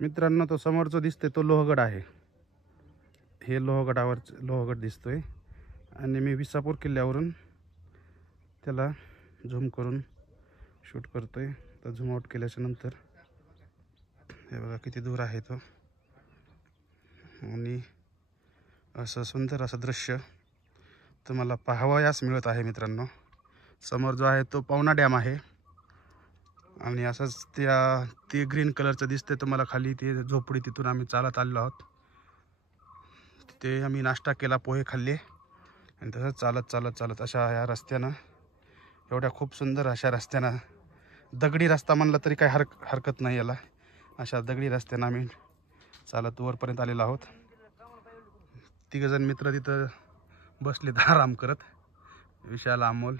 मित्रांनो, तो समोर जो दिसतोय तो लोहगड आहे. हे लोहगडावर लोहगड दिसतोय आणि मी विसापूर किल्ल्यावरून त्याला झूम करून शूट करतोय. तर झूम आउट केल्याच्या नंतर हे बघा किती दूर आहे तो, आणि असं सुंदर असं दृश्य तुम्हाला पाहावयास मिळत आहे. मित्रांनो, समोर जो आहे तो पवना डॅम आहे आणि असंच ते ग्रीन कलरचं दिसते तुम्हाला खाली ते झोपडी. तिथून आम्ही चालत आलेलो आहोत. तिथे आम्ही नाश्ता केला, पोहे खाल्ले आणि तसंच चालत अशा या रस्त्यानं, एवढ्या खूप सुंदर अशा रस्त्यानं, दगडी रस्ता म्हणलं तरी काही हरकत नाही याला, अशा दगडी रस्त्यानं आम्ही चालत वरपर्यंत आलेलो आहोत. तिघजण मित्र तिथं बसलेत आराम करत. विशाल, अमोल